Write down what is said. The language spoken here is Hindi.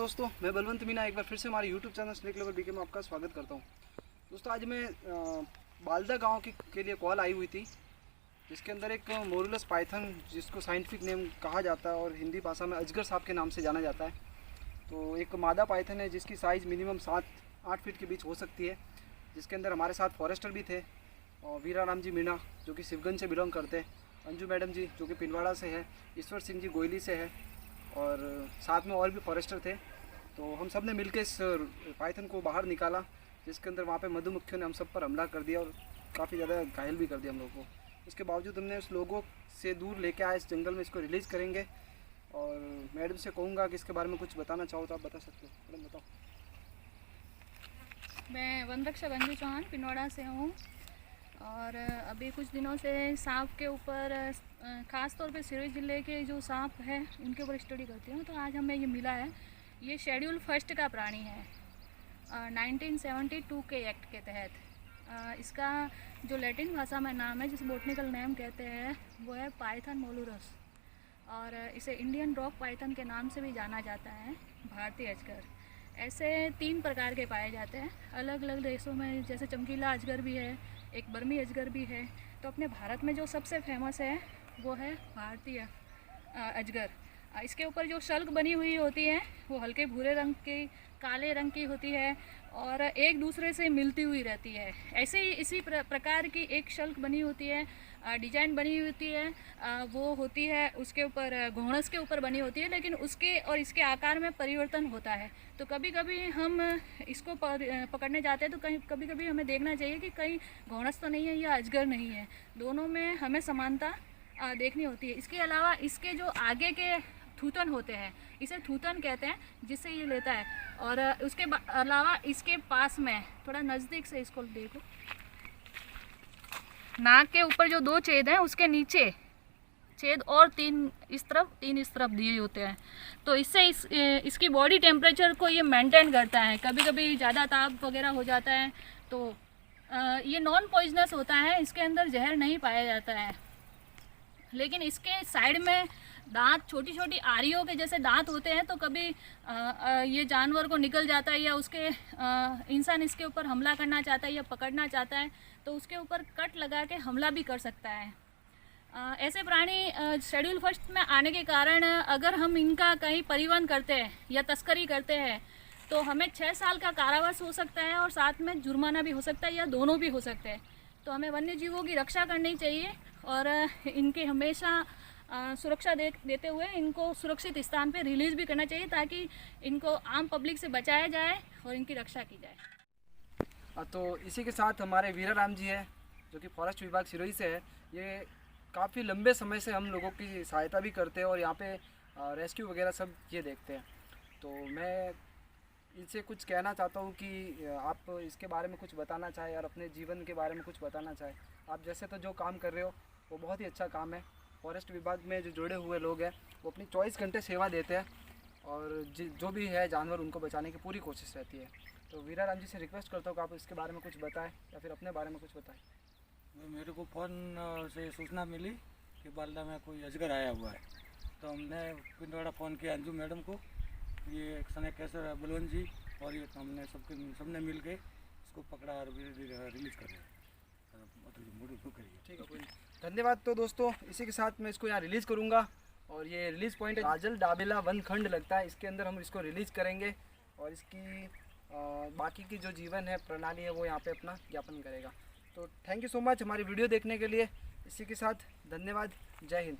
दोस्तों, मैं बलवंत मीना एक बार फिर से हमारे YouTube channel snake lover BK में आपका स्वागत करता हूं। दोस्तों, आज मैं बालदा गांव के लिए कॉल आई हुई थी, जिसके अंदर एक मोरुलस पाइथन, जिसको साइंटिफिक नेम कहा जाता है और हिंदी भाषा में अजगर सांप के नाम से जाना जाता है। तो एक मादा पाइथन है जिसकी साइज़ मिनिमम 7-8 फीट के बीच हो सकती है, जिसके अंदर हमारे साथ फॉरेस्टर भी थे और वीराराम जी मीणा जो कि शिवगंज से बिलोंग करते हैं, अंजू मैडम जी जो कि पिलवाड़ा से है, ईश्वर सिंह जी गोयली से है और साथ में और भी फॉरेस्टर थे। तो हम सब ने मिलकर इस पाइथन को बाहर निकाला, जिसके अंदर वहाँ पे मधुमक्खियों ने हम सब पर हमला कर दिया और काफ़ी ज़्यादा घायल भी कर दिया हम लोगों को। इसके बावजूद हमने उस लोगों से दूर लेके आए इस जंगल में, इसको रिलीज़ करेंगे। और मैडम से कहूँगा कि इसके बारे में कुछ बताना चाहो तो आप बता सकते हो। मैडम बताओ। मैं वनरक्षक अंजू चौहान पिनवाड़ा से हूँ और अभी कुछ दिनों से सांप के ऊपर, ख़ास तौर पे सिरोही ज़िले के जो सांप है उनके ऊपर स्टडी करती हूँ। तो आज हमें ये मिला है, ये शेड्यूल फर्स्ट का प्राणी है 1972 के एक्ट के तहत। इसका जो लैटिन भाषा में नाम है, जिसे बोटनिकल नेम कहते हैं, वो है पाइथन मोलुरस और इसे इंडियन रॉक पाइथन के नाम से भी जाना जाता है, भारतीय अजगर। ऐसे 3 प्रकार के पाए जाते हैं अलग अलग देशों में, जैसे चमकीला अजगर भी है, एक बर्मी अजगर भी है। तो अपने भारत में जो सबसे फेमस है वो है भारतीय अजगर। इसके ऊपर जो शल्क बनी हुई होती है वो हल्के भूरे रंग की, काले रंग की होती है और एक दूसरे से मिलती हुई रहती है। ऐसे ही इसी प्रकार की एक शल्क बनी होती है, डिजाइन बनी होती है, वो होती है उसके ऊपर, घोंस के ऊपर बनी होती है, लेकिन उसके और इसके आकार में परिवर्तन होता है। तो कभी कभी हम इसको पकड़ने जाते हैं तो कभी कभी हमें देखना चाहिए कि कहीं घोंस तो नहीं है या अजगर नहीं है, दोनों में हमें समानता देखनी होती है। इसके अलावा इसके जो आगे के थूथन होते हैं, इसे थूथन कहते हैं, जिससे ये लेता है। और उसके अलावा इसके पास में थोड़ा नज़दीक से इसको देखो, नाक के ऊपर जो 2 छेद हैं उसके नीचे छेद और 3 इस तरफ दिए होते हैं। तो इससे इसकी बॉडी टेम्परेचर को ये मेंटेन करता है। कभी कभी ज़्यादा ताप वगैरह हो जाता है तो ये नॉन पॉइजनस होता है, इसके अंदर जहर नहीं पाया जाता है। लेकिन इसके साइड में दांत, छोटी छोटी आरियों के जैसे दांत होते हैं, तो कभी ये जानवर को निकल जाता है या उसके इंसान इसके ऊपर हमला करना चाहता है या पकड़ना चाहता है तो उसके ऊपर कट लगा के हमला भी कर सकता है। ऐसे प्राणी शेड्यूल फर्स्ट में आने के कारण अगर हम इनका कहीं परिवहन करते हैं या तस्करी करते हैं तो हमें 6 साल का कारावास हो सकता है और साथ में जुर्माना भी हो सकता है या दोनों भी हो सकते हैं। तो हमें वन्य जीवों की रक्षा करनी चाहिए और इनकी हमेशा सुरक्षा देते हुए इनको सुरक्षित स्थान पे रिलीज़ भी करना चाहिए, ताकि इनको आम पब्लिक से बचाया जाए और इनकी रक्षा की जाए। तो इसी के साथ हमारे वीराराम जी है जो कि फॉरेस्ट विभाग सिरोही से है। ये काफ़ी लंबे समय से हम लोगों की सहायता भी करते हैं और यहाँ पे रेस्क्यू वगैरह सब ये देखते हैं। तो मैं इनसे कुछ कहना चाहता हूँ कि आप इसके बारे में कुछ बताना चाहें और अपने जीवन के बारे में कुछ बताना चाहें। आप जैसे तो जो काम कर रहे हो वो बहुत ही अच्छा काम है। फॉरेस्ट विभाग में जो जुड़े हुए लोग हैं वो अपनी 24 घंटे सेवा देते हैं और जो भी है जानवर उनको बचाने की पूरी कोशिश रहती है। तो वीराराम जी से रिक्वेस्ट करता हूँ कि आप इसके बारे में कुछ बताएं या फिर अपने बारे में कुछ बताएं। मेरे को फ़ोन से सूचना मिली कि बालदा में कोई अजगर आया हुआ है, तो हमने पिंडवाड़ा फ़ोन किया अंजू मैडम को, ये सने कैसर बलवंत जी और ये हमने सबने मिल के इसको पकड़ा और रिलीज़ कर दिया। ठीक है, कोई धन्यवाद। तो दोस्तों, इसी के साथ मैं इसको यहाँ रिलीज़ करूँगा और ये रिलीज़ पॉइंट राजल डाबेला वन खंड लगता है, इसके अंदर हम इसको रिलीज़ करेंगे और इसकी बाकी की जो जीवन है प्रणाली है वो यहाँ पे अपना ज्ञापन करेगा। तो थैंक यू सो मच हमारी वीडियो देखने के लिए। इसी के साथ धन्यवाद। जय हिंद।